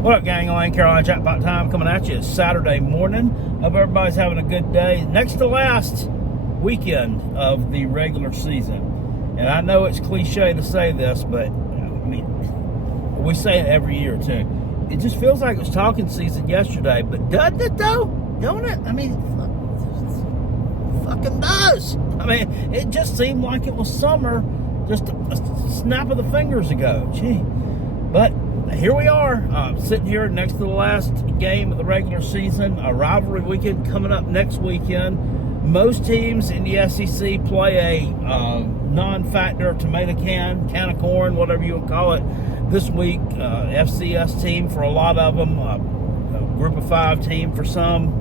What up, gang? Lane Carolina Jackpot time coming at you. It's Saturday morning. Hope everybody's having a good day. Next to last weekend of the regular season. And I know it's cliche to say this, but I mean, we say it every year too. It just feels like it was talking season yesterday, but doesn't it though? Don't it? I mean, it fucking does. I mean, it just seemed like it was summer just a snap of the fingers ago. Gee. But here we are, sitting here next to the last game of the regular season, a rivalry weekend coming up next weekend. Most teams in the SEC play a non-factor tomato can of corn, whatever you would call it, this week. FCS team for a lot of them, a group of 5 team for some.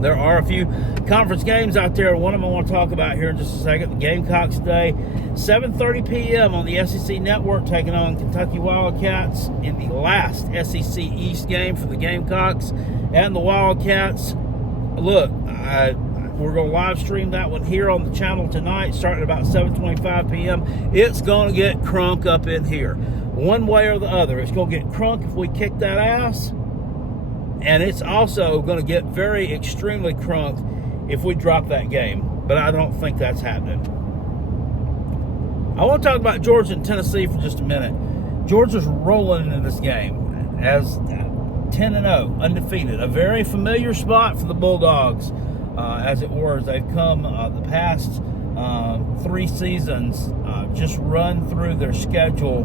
There are a few conference games out there. One of them I want to talk about here in just a second. The Gamecocks today, 7:30 p.m. on the SEC Network, taking on Kentucky Wildcats in the last SEC East game for the Gamecocks and the Wildcats. Look, we're going to live stream that one here on the channel tonight, starting about 7:25 p.m. It's going to get crunk up in here. One way or the other. It's going to get crunk if we kick that ass. And it's also going to get very extremely crunk if we drop that game. But I don't think that's happening. I want to talk about Georgia and Tennessee for just a minute. Georgia's rolling into this game as 10-0, undefeated. A very familiar spot for the Bulldogs, as it were. They've come the past 3 seasons, just run through their schedule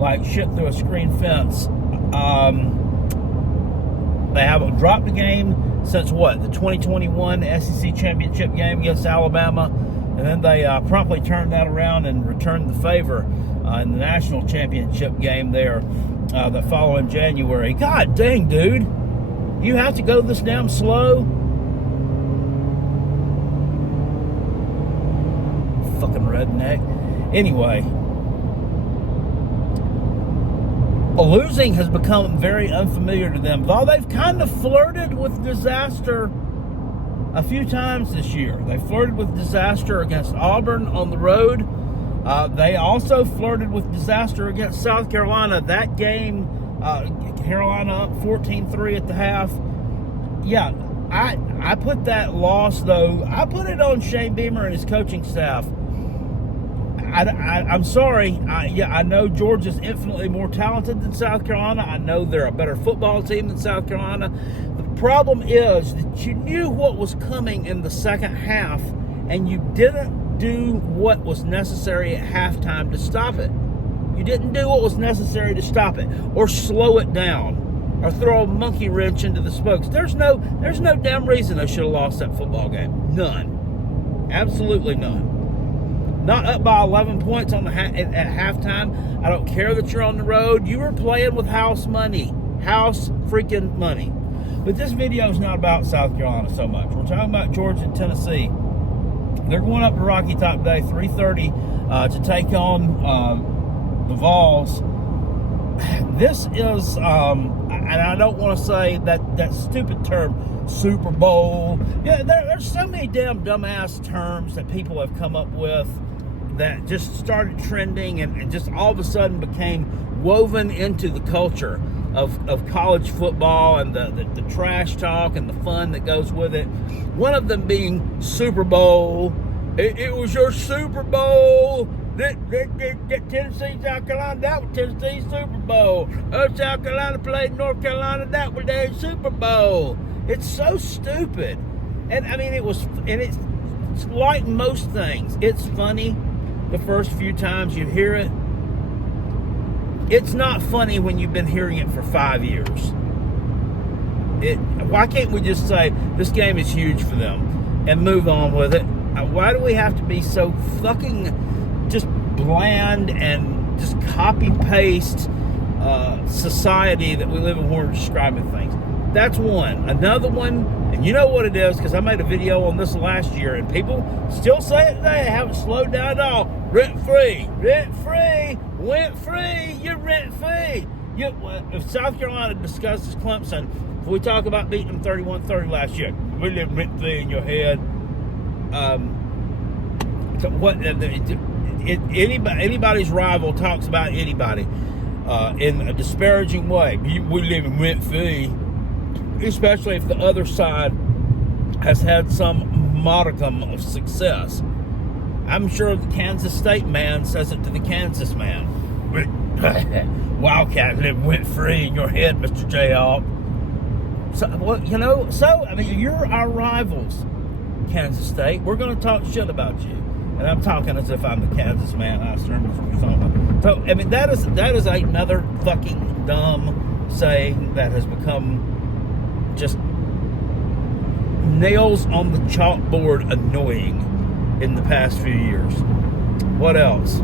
like shit through a screen fence. They haven't dropped a game since what? The 2021 SEC Championship game against Alabama. And then they promptly turned that around and returned the favor in the national championship game there the following January. God dang, dude. You have to go this damn slow? Fucking redneck. Anyway. Losing has become very unfamiliar to them. Though they've kind of flirted with disaster a few times this year. They flirted with disaster against Auburn on the road. They also flirted with disaster against South Carolina. That game, Carolina up 14-3 at the half. Yeah, I put that loss, though, I put it on Shane Beamer and his coaching staff. I'm sorry. I know Georgia's infinitely more talented than South Carolina. I know they're a better football team than South Carolina. The problem is that you knew what was coming in the second half, and you didn't do what was necessary at halftime to stop it. You didn't do what was necessary to stop it, or slow it down, or throw a monkey wrench into the spokes. There's no damn reason they should have lost that football game. None. Absolutely none. Not up by 11 points at halftime. I don't care that you're on the road. You were playing with house money. House freaking money. But this video is not about South Carolina so much. We're talking about Georgia and Tennessee. They're going up to Rocky Top today, 3:30, to take on the Vols. This is, and I don't want to say that stupid term, Super Bowl. Yeah, there's so many damn dumbass terms that people have come up with that just started trending and just all of a sudden became woven into the culture of college football and the trash talk and the fun that goes with it. One of them being Super Bowl. It was your Super Bowl. That Tennessee, South Carolina, that was Tennessee's Super Bowl. South Carolina played North Carolina, that was their Super Bowl. It's so stupid. And I mean, it's like most things. It's funny the first few times you hear it. It's not funny when you've been hearing it for 5 years. Why can't we just say this game is huge for them and move on with it? Why do we have to be so fucking just bland and just copy-paste society that we live in when we're describing things? That's one. Another one, and you know what it is, because I made a video on this last year, and people still say it today. They haven't slowed down at all. Rent-free. Rent-free. Went-free. You're rent-free. If South Carolina discusses Clemson, if we talk about beating them 31-30 last year, we live rent-free in your head. Anybody's rival talks about anybody. in a disparaging way. We live in rent-free, especially if the other side has had some modicum of success. I'm sure the Kansas State man says it to the Kansas man. Wildcat live rent-free in your head, Mr. Jayhawk. So, well, I mean, you're our rivals, Kansas State. We're going to talk shit about you. And I'm talking as if I'm the Kansas man. I assume that's what you're talking about. So, I mean, that is another fucking dumb saying that has become just nails on the chalkboard annoying in the past few years. What else?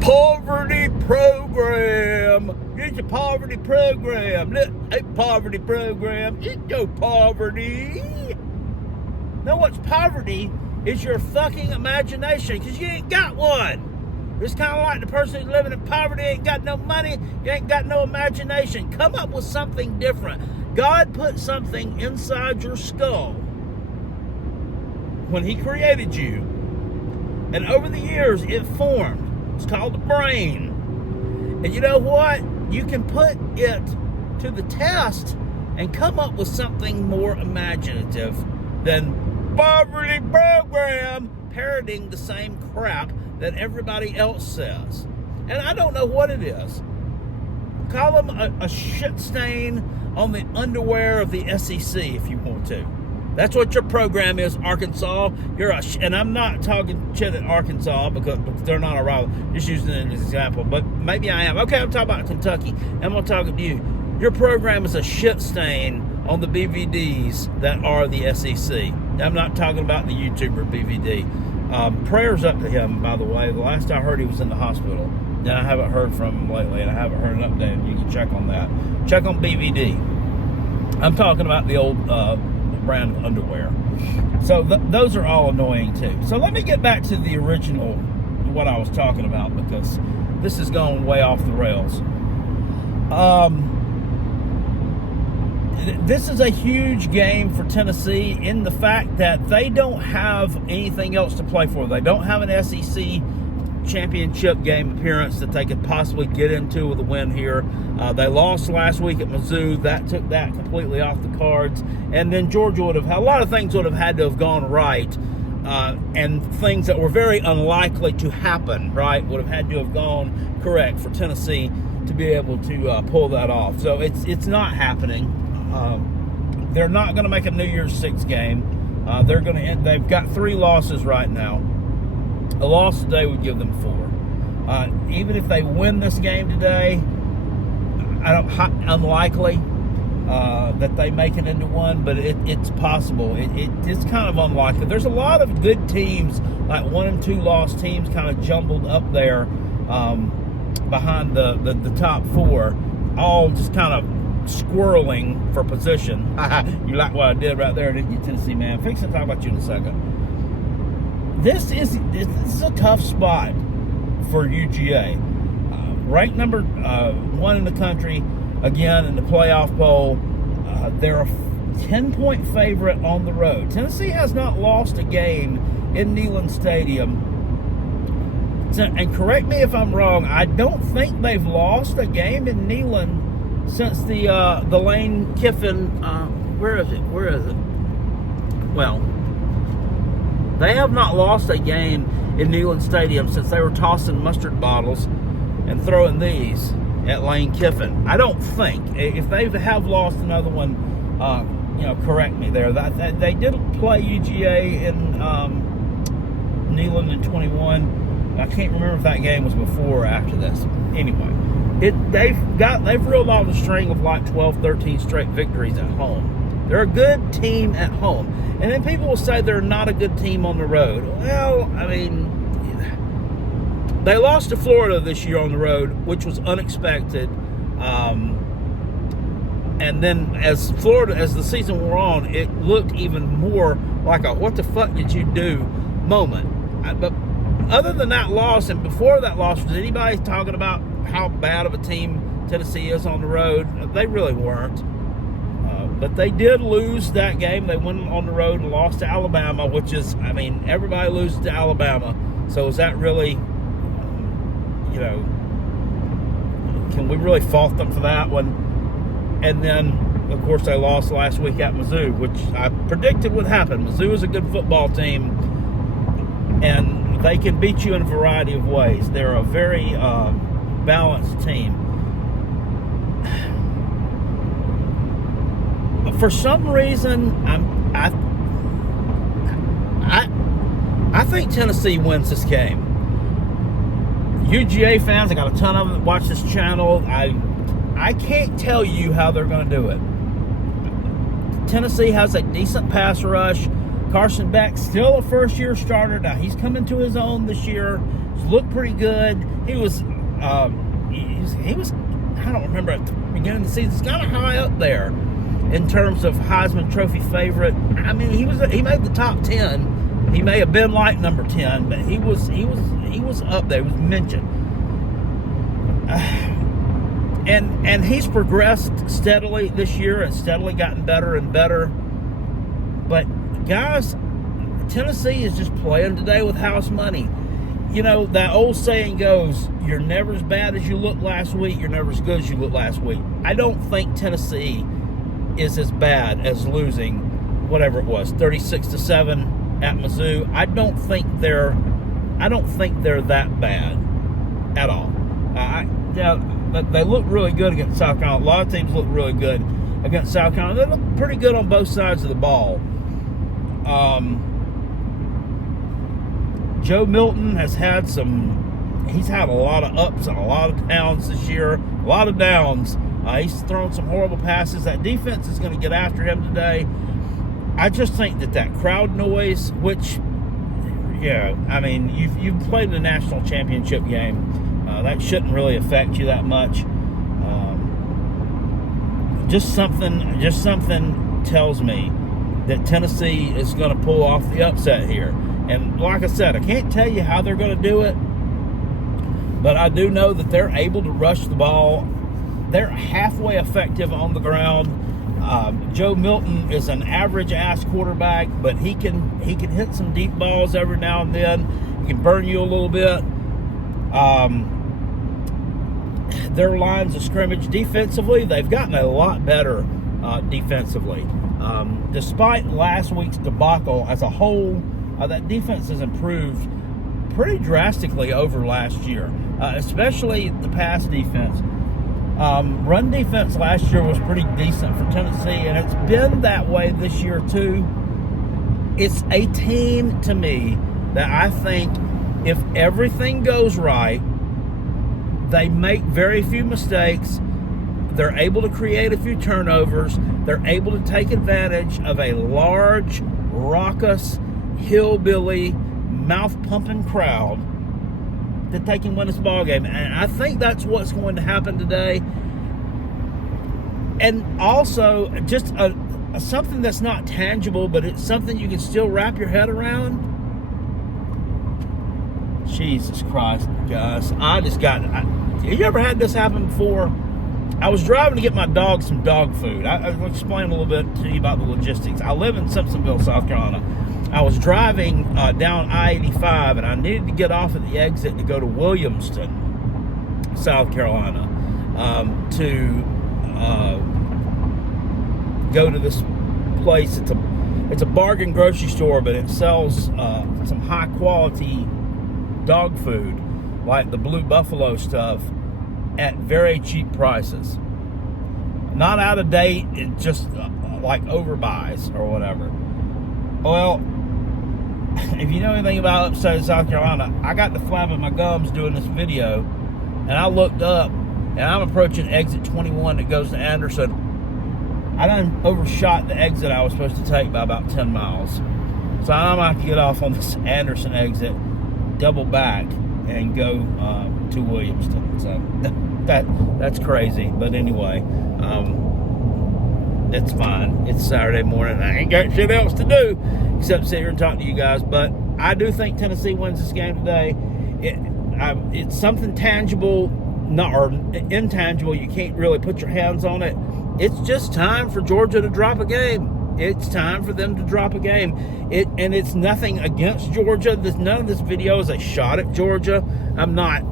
Poverty program. Get your poverty program. A poverty program. It's no poverty. Know what's poverty? Is your fucking imagination, because you ain't got one. It's kind of like the person who's living in poverty, ain't got no money, you ain't got no imagination. Come up with something different. God put something inside your skull when he created you, and over the years it formed. It's called the brain. And you know what? You can put it to the test and come up with something more imaginative than poverty program, parroting the same crap that everybody else says. And I don't know what it is. Call them a shit stain on the underwear of the SEC if you want to. That's what your program is, Arkansas. And I'm not talking shit at Arkansas because they're not a rival. Just using it as an example. But maybe I am. Okay, I'm talking about Kentucky. I'm going to talk to you. Your program is a shit stain on the BVDs that are the SEC. I'm not talking about the YouTuber BVD. Prayers up to him, by the way. The last I heard, he was in the hospital. And I haven't heard from him lately, and I haven't heard an update. You can check on that. Check on BVD. I'm talking about the old brand of underwear. So those are all annoying, too. So let me get back to the original, what I was talking about, because this is going way off the rails. This is a huge game for Tennessee in the fact that they don't have anything else to play for. They don't have an SEC championship game appearance that they could possibly get into with a win here. They lost last week at Mizzou. That took that completely off the cards. And then Georgia would have had, a lot of things would have had to have gone right. And things that were very unlikely to happen, right, would have had to have gone correct for Tennessee to be able to pull that off. So it's not happening. They're not going to make a New Year's Six game. They've got 3 losses right now. A loss today would give them 4. Even if they win this game today, unlikely that they make it into one, but it's possible. It's kind of unlikely. There's a lot of good teams, like 1 and 2 loss teams, kind of jumbled up there behind the top 4, all just kind of squirreling for position. You like what I did right there, didn't you, Tennessee man? Fix it, talk about you in a second. This is a tough spot for UGA. Ranked number 1 in the country, again in the playoff poll. They're a 10-point favorite on the road. Tennessee has not lost a game in Neyland Stadium. And correct me if I'm wrong, I don't think they've lost a game in Neyland since the Lane Kiffin, where is it? Well, they have not lost a game in Neyland Stadium since they were tossing mustard bottles and throwing these at Lane Kiffin. I don't think. If they have lost another one, correct me there. They did play UGA in Neyland in 21. I can't remember if that game was before or after this. Anyway. They've reeled off a string of like 12, 13 straight victories at home. They're a good team at home. And then people will say they're not a good team on the road. Well, I mean, they lost to Florida this year on the road, which was unexpected. And then as the season wore on, it looked even more like a what the fuck did you do moment. But other than that loss, and before that loss, was anybody talking about how bad of a team Tennessee is on the road? They really weren't. But they did lose that game. They went on the road and lost to Alabama, which is, I mean, everybody loses to Alabama. So is that really, can we really fault them for that one? And then, of course, they lost last week at Mizzou, which I predicted would happen. Mizzou is a good football team, and they can beat you in a variety of ways. They're a very balanced team. For some reason, I think Tennessee wins this game. UGA fans, I got a ton of them that watch this channel. I can't tell you how they're going to do it. Tennessee has a decent pass rush. Carson Beck, still a first-year starter. Now, he's coming to his own this year. He's looked pretty good. He was, I don't remember, at the beginning of the season, he's kind of high up there in terms of Heisman Trophy favorite. I mean, he made the top 10. He may have been like number 10, but he was up there. He was mentioned. And he's progressed steadily this year and steadily gotten better and better. But, guys, Tennessee is just playing today with house money. You know, that old saying goes, you're never as bad as you looked last week, you're never as good as you looked last week. I don't think Tennessee is as bad as losing, whatever it was, 36-7 at Mizzou. I don't think they're that bad at all. They look really good against South Carolina. A lot of teams look really good against South Carolina. They look pretty good on both sides of the ball. Joe Milton he's had a lot of ups and a lot of downs this year. A lot of downs. He's thrown some horrible passes. That defense is going to get after him today. I just think that crowd noise, which, yeah, I mean, you've played in a national championship game. That shouldn't really affect you that much. Just something tells me that Tennessee is going to pull off the upset here. And like I said, I can't tell you how they're going to do it, but I do know that they're able to rush the ball. They're halfway effective on the ground. Joe Milton is an average-ass quarterback, but he can hit some deep balls every now and then. He can burn you a little bit. Their lines of scrimmage defensively, they've gotten a lot better defensively. Despite last week's debacle as a whole, that defense has improved pretty drastically over last year, especially the pass defense. Run defense last year was pretty decent for Tennessee, and it's been that way this year too. It's a team, to me, that I think if everything goes right, they make very few mistakes, they're able to create a few turnovers, they're able to take advantage of a large, raucous, hillbilly, mouth-pumping crowd, that they can win this ball game. And I think that's what's going to happen today. And also, just something that's not tangible, but it's something you can still wrap your head around. Jesus Christ, guys. Have you ever had this happen before? I was driving to get my dog some dog food. I'll explain a little bit to you about the logistics. I live in Simpsonville, South Carolina. I was driving down I-85, and I needed to get off at the exit to go to Williamston, South Carolina, to go to this place. It's a bargain grocery store, but it sells some high-quality dog food, like the Blue Buffalo stuff, at very cheap prices. Not out of date, it's just like overbuys or whatever. Well, if you know anything about upstate South Carolina, I got the flab in my gums doing this video, and I looked up, and I'm approaching exit 21 that goes to Anderson. I done overshot the exit I was supposed to take by about 10 miles. So I'm going to have to get off on this Anderson exit, double back, and go to Williamston. So that's crazy. But anyway, it's fine. It's Saturday morning. I ain't got shit else to do except sit here and talk to you guys. But I do think Tennessee wins this game today. It's something tangible, or intangible. You can't really put your hands on it. It's just time for Georgia to drop a game. It's time for them to drop a game. And it's nothing against Georgia. None of this video is a shot at Georgia. I'm not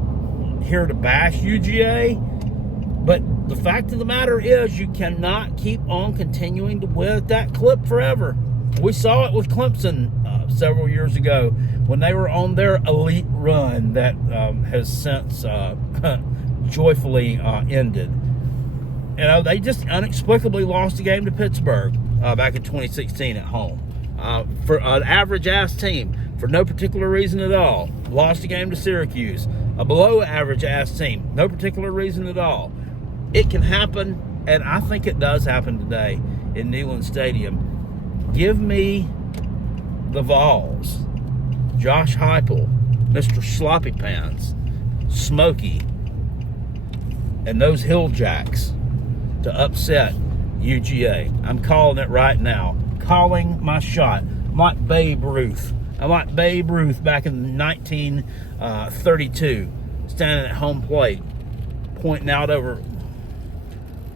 here to bash UGA. But the fact of the matter is, you cannot keep on continuing to win at that clip forever. We saw it with Clemson several years ago when they were on their elite run that has since joyfully ended. You know, they just inexplicably lost a game to Pittsburgh back in 2016 at home. For an average-ass team, for no particular reason at all. Lost a game to Syracuse. A below-average-ass team, no particular reason at all. It can happen, and I think it does happen today in Neyland Stadium. Give me the Vols, Josh Heupel, Mr. Sloppy Pants, Smokey, and those Hill Jacks to upset UGA. I'm calling it right now. Calling my shot. I'm like Babe Ruth. I'm like Babe Ruth back in 1932, standing at home plate, pointing out over.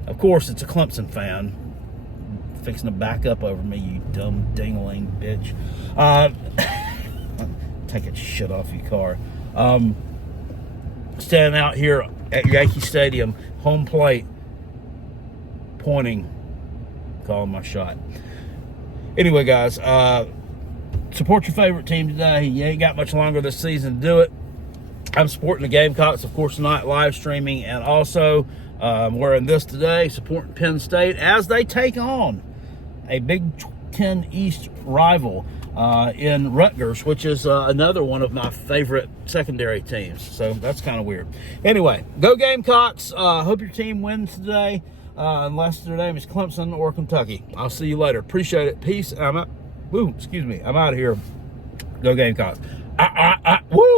Of course, it's a Clemson fan fixing to back up over me, you dumb dingling bitch. Take that shit off your car. Standing out here at Yankee Stadium, home plate, pointing, calling my shot. Anyway, guys, support your favorite team today. You ain't got much longer this season to do it. I'm supporting the Gamecocks, of course, tonight, live streaming, and also wearing this today, supporting Penn State as they take on a Big Ten East rival in Rutgers, which is another one of my favorite secondary teams. So that's kind of weird. Anyway, go Gamecocks. Hope your team wins today, unless their name is Clemson or Kentucky. I'll see you later. Appreciate it. Peace. I'm out. Woo, excuse me. I'm out of here. Go Gamecocks. Woo!